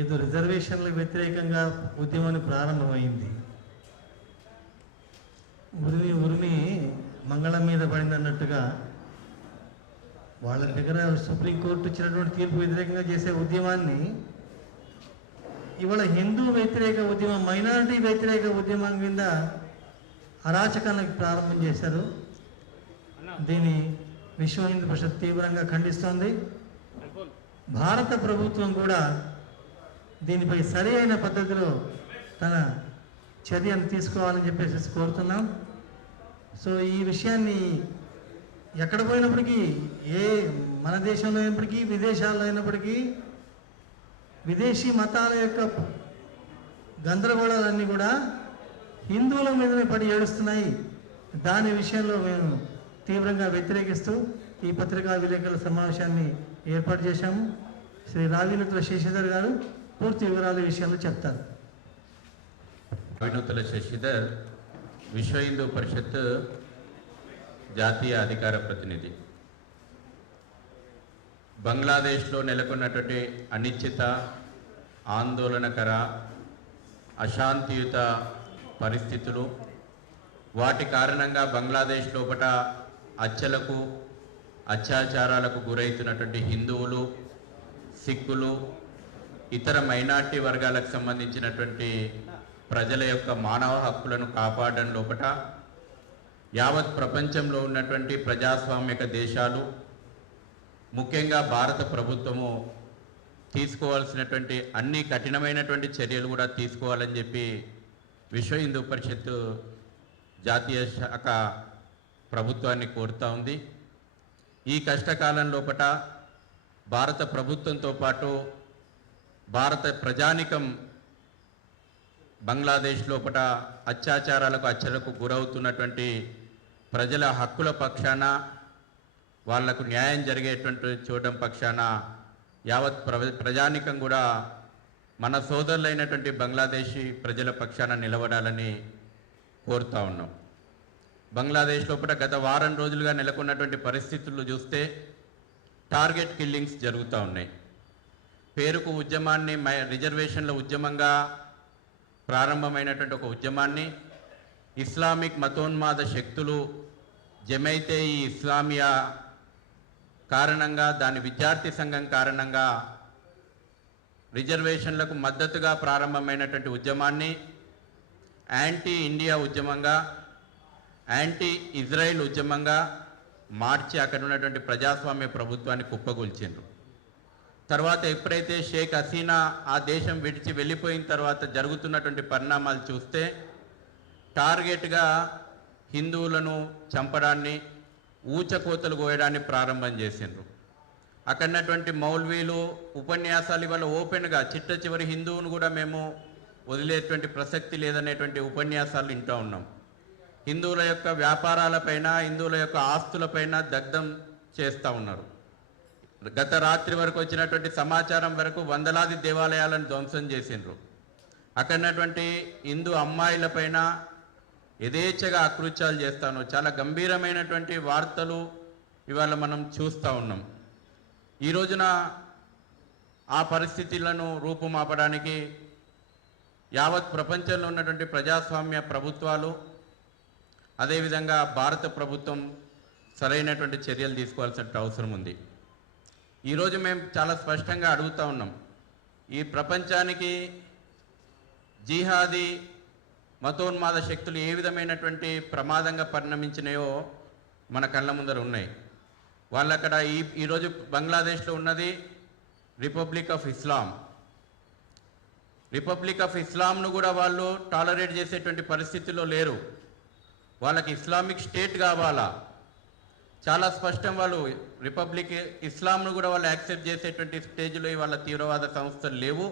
ఏదో రిజర్వేషన్లకు వ్యతిరేకంగా ఉద్యమం ప్రారంభమైంది. ఉరిమి ఉరిమి మంగళం మీద పడింది అన్నట్టుగా వాళ్ళ దగ్గర సుప్రీంకోర్టు ఇచ్చినటువంటి తీర్పు వ్యతిరేకంగా చేసే ఉద్యమాన్ని ఇవాళ హిందూ వ్యతిరేక ఉద్యమం మైనారిటీ వ్యతిరేక ఉద్యమం కింద అరాచకానికి ప్రారంభం చేశారు. దీన్ని విశ్వ హిందూ పరిషత్ తీవ్రంగా ఖండిస్తోంది. భారత ప్రభుత్వం కూడా దీనిపై సరి అయిన పద్ధతిలో తన చర్యను తీసుకోవాలని చెప్పేసి కోరుతున్నాం. సో ఈ విషయాన్ని ఎక్కడ పోయినప్పటికీ ఏ మన దేశంలో అయినప్పటికీ విదేశాల్లో అయినప్పటికీ విదేశీ మతాల యొక్క గందరగోళాలన్నీ కూడా హిందువుల మీదనే పడి ఏడుస్తున్నాయి. దాని విషయంలో మేము తీవ్రంగా వ్యతిరేకిస్తూ ఈ పత్రికా విలేకరుల సమావేశాన్ని ఏర్పాటు చేశాము. శ్రీ రావినతుల శేషధర్ గారు పూర్తి వివరాల విషయంలో చెప్తారు. వినూతల శశిధర్ విశ్వ హిందూ పరిషత్ జాతీయ అధికార ప్రతినిధి. బంగ్లాదేశ్లో నెలకొన్నటువంటి అనిశ్చిత ఆందోళనకర అశాంతియుత పరిస్థితులు వాటి కారణంగా బంగ్లాదేశ్ లోపల అచ్చలకు అత్యాచారాలకు గురవుతున్నటువంటి హిందువులు సిక్కులు ఇతర మైనార్టీ వర్గాలకు సంబంధించినటువంటి ప్రజల యొక్క మానవ హక్కులను కాపాడడం లోపట యావత్ ప్రపంచంలో ఉన్నటువంటి ప్రజాస్వామ్యక దేశాలు ముఖ్యంగా భారత ప్రభుత్వము తీసుకోవాల్సినటువంటి అన్ని కఠినమైనటువంటి చర్యలు కూడా తీసుకోవాలని చెప్పి విశ్వ హిందూ పరిషత్ జాతీయ శాఖ ప్రభుత్వాన్ని కోరుతా ఉంది. ఈ కష్టకాలం లోపల భారత ప్రభుత్వంతో పాటు భారత ప్రజానికం బంగ్లాదేశ్ లోపల అత్యాచారాలకు అచ్చలకు గురవుతున్నటువంటి ప్రజల హక్కుల పక్షాన వాళ్ళకు న్యాయం జరిగేటువంటి చూడడం పక్షాన యావత్ ప్ర ప్రజానికం కూడా మన సోదరులైనటువంటి బంగ్లాదేశీ ప్రజల పక్షాన నిలబడాలని కోరుతా ఉన్నాం. బంగ్లాదేశ్ లోపల గత వారం రోజులుగా నెలకొన్నటువంటి పరిస్థితులు చూస్తే టార్గెట్ కిల్లింగ్స్ జరుగుతూ ఉన్నాయి. పేరుకు ఉద్యమాన్ని మై రిజర్వేషన్ల ఉద్యమంగా ప్రారంభమైనటువంటి ఒక ఉద్యమాన్ని ఇస్లామిక్ మతోన్మాద శక్తులు జమైతే ఈ ఇస్లామియా కారణంగా దాని విద్యార్థి సంఘం కారణంగా రిజర్వేషన్లకు మద్దతుగా ప్రారంభమైనటువంటి ఉద్యమాన్ని యాంటీ ఇండియా ఉద్యమంగా యాంటీ ఇజ్రాయిల్ ఉద్యమంగా మార్చి అక్కడ ఉన్నటువంటి ప్రజాస్వామ్య ప్రభుత్వాన్ని కుప్పగొల్చిండ్రు. తర్వాత ఎప్పుడైతే షేక్ హసీనా ఆ దేశం విడిచి వెళ్ళిపోయిన తర్వాత జరుగుతున్నటువంటి పరిణామాలు చూస్తే టార్గెట్గా హిందువులను చంపడాన్ని ఊచకోతలు కోయడాన్ని ప్రారంభం చేసిండ్రు. అక్కడనటువంటి మౌల్వీలు ఉపన్యాసాలు ఇవాళ ఓపెన్గా చిట్ట చివరి హిందువును కూడా మేము వదిలేటువంటి ప్రసక్తి లేదనేటువంటి ఉపన్యాసాలు వింటూ ఉన్నాం. హిందువుల యొక్క వ్యాపారాలపైన హిందువుల యొక్క ఆస్తులపైన దగ్ధం చేస్తూ ఉన్నారు. గత రాత్రి వరకు వచ్చినటువంటి సమాచారం వరకు వందలాది దేవాలయాలను ధ్వంసం చేసిండ్రు. అక్కడ ఉన్నటువంటి హిందూ అమ్మాయిలపైన యథేచ్ఛగా అకృత్యాలు చేస్తాను చాలా గంభీరమైనటువంటి వార్తలు ఇవాళ మనం చూస్తూ ఉన్నాం. ఈ రోజున ఆ పరిస్థితులను రూపుమాపడానికి యావత్ ప్రపంచంలో ఉన్నటువంటి ప్రజాస్వామ్య ప్రభుత్వాలు అదేవిధంగా భారత ప్రభుత్వం సరైనటువంటి చర్యలు తీసుకోవాల్సిన అవసరం ఉంది. ఈరోజు మేము చాలా స్పష్టంగా అడుగుతూ ఉన్నాం. ఈ ప్రపంచానికి జిహాదీ మతోన్మాద శక్తులు ఏ విధమైనటువంటి ప్రమాదంగా పరిణమించినాయో మన కళ్ళ ముందర ఉన్నాయి. వాళ్ళు అక్కడ ఈ ఈరోజు బంగ్లాదేశ్లో ఉన్నది republic of Islam. Republic of ఇస్లాంను కూడా వాళ్ళు టాలరేట్ చేసేటువంటి పరిస్థితిలో లేరు. వాళ్ళకి ఇస్లామిక్ స్టేట్ కావాలా? చాలా స్పష్టం వాళ్ళు రిపబ్లిక్ ఇస్లాంను కూడా వాళ్ళు యాక్సెప్ట్ చేసేటువంటి స్టేజ్లో ఇవాళ తీవ్రవాద సంస్థలు లేవు.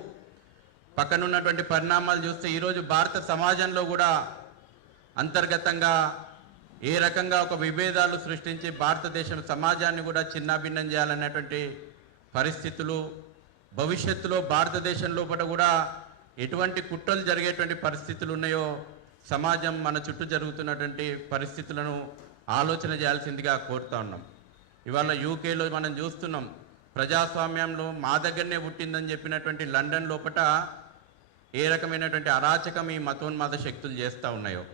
పక్కనున్నటువంటి పరిణామాలు చూస్తే ఈరోజు భారత సమాజంలో కూడా అంతర్గతంగా ఏ రకంగా ఒక విభేదాలు సృష్టించి భారతదేశం సమాజాన్ని కూడా చిన్నాభిన్నం చేయాలనేటువంటి పరిస్థితులు భవిష్యత్తులో భారతదేశం లోపల కూడా ఎటువంటి కుట్రలు జరిగేటువంటి పరిస్థితులు ఉన్నాయో సమాజం మన చుట్టూ జరుగుతున్నటువంటి పరిస్థితులను ఆలోచన చేయాల్సిందిగా కోరుతా ఉన్నాం. ఇవాళ యూకేలో మనం చూస్తున్నాం ప్రజాస్వామ్యంలో మా దగ్గరనే పుట్టిందని చెప్పినటువంటి లండన్ లోపట ఏ రకమైనటువంటి అరాచకం ఈ మతోన్మాద శక్తులు చేస్తూ ఉన్నాయో.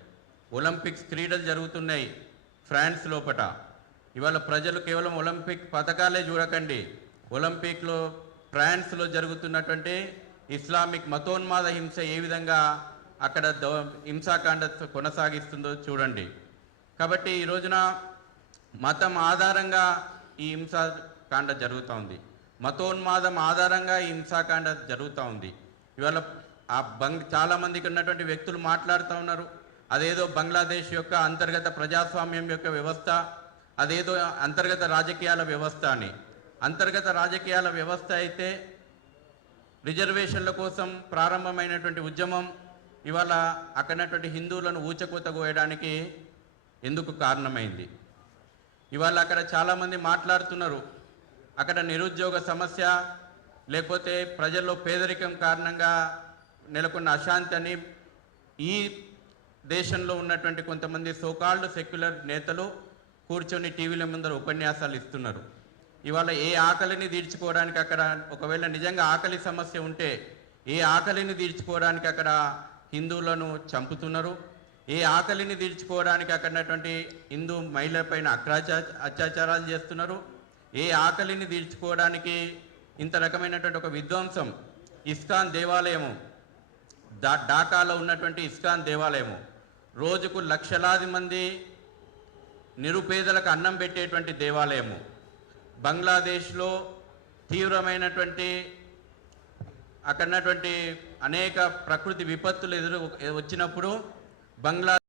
ఒలింపిక్స్ క్రీడలు జరుగుతున్నాయి ఫ్రాన్స్ లోపట. ఇవాళ ప్రజలు కేవలం ఒలింపిక్ పథకాలే చూడకండి. ఒలింపిక్లో ఫ్రాన్స్లో జరుగుతున్నటువంటి ఇస్లామిక్ మతోన్మాద హింస ఏ విధంగా అక్కడ దో హింసాకాండ కొనసాగిస్తుందో చూడండి. కాబట్టి ఈ రోజున మతం ఆధారంగా ఈ హింసాకాండ జరుగుతూ ఉంది. మతోన్మాదం ఆధారంగా ఈ హింసాకాండ జరుగుతూ ఉంది. ఇవాళ ఆ బంగ్ చాలామందికి ఉన్నటువంటి వ్యక్తులు మాట్లాడుతూ ఉన్నారు. అదేదో బంగ్లాదేశ్ యొక్క అంతర్గత ప్రజాస్వామ్యం యొక్క వ్యవస్థ అదేదో అంతర్గత రాజకీయాల వ్యవస్థ అని. అంతర్గత రాజకీయాల వ్యవస్థ అయితే రిజర్వేషన్ల కోసం ప్రారంభమైనటువంటి ఉద్యమం ఇవాళ అక్కడటువంటి హిందువులను ఊచకూత కోయడానికి ఎందుకు కారణమైంది? ఇవాళ అక్కడ చాలామంది మాట్లాడుతున్నారు. అక్కడ నిరుద్యోగ సమస్య లేకపోతే ప్రజల్లో పేదరికం కారణంగా నెలకొన్న అశాంతి అని ఈ దేశంలో ఉన్నటువంటి కొంతమంది సోకాల్డ్ సెక్యులర్ నేతలు కూర్చొని టీవీల ముందర ఉపన్యాసాలు ఇస్తున్నారు. ఇవాళ ఏ ఆకలిని తీర్చుకోవడానికి అక్కడ ఒకవేళ నిజంగా ఆకలి సమస్య ఉంటే ఏ ఆకలిని తీర్చుకోవడానికి అక్కడ హిందువులను చంపుతున్నారు? ఏ ఆకలిని తీర్చుకోవడానికి అక్కడటువంటి హిందూ మహిళలపైన అక్రాచా అత్యాచారాలు చేస్తున్నారు. ఏ ఆకలిని తీర్చుకోవడానికి ఇంత రకమైనటువంటి ఒక విధ్వంసం ఇస్కాన్ దేవాలయము డా ఢాకాలో ఉన్నటువంటి ఇస్కాన్ దేవాలయము రోజుకు లక్షలాది మంది నిరుపేదలకు అన్నం పెట్టేటువంటి దేవాలయము బంగ్లాదేశ్లో తీవ్రమైనటువంటి అక్కడ ఉన్నటువంటి అనేక ప్రకృతి విపత్తులు ఎదురు వచ్చినప్పుడు বাংলা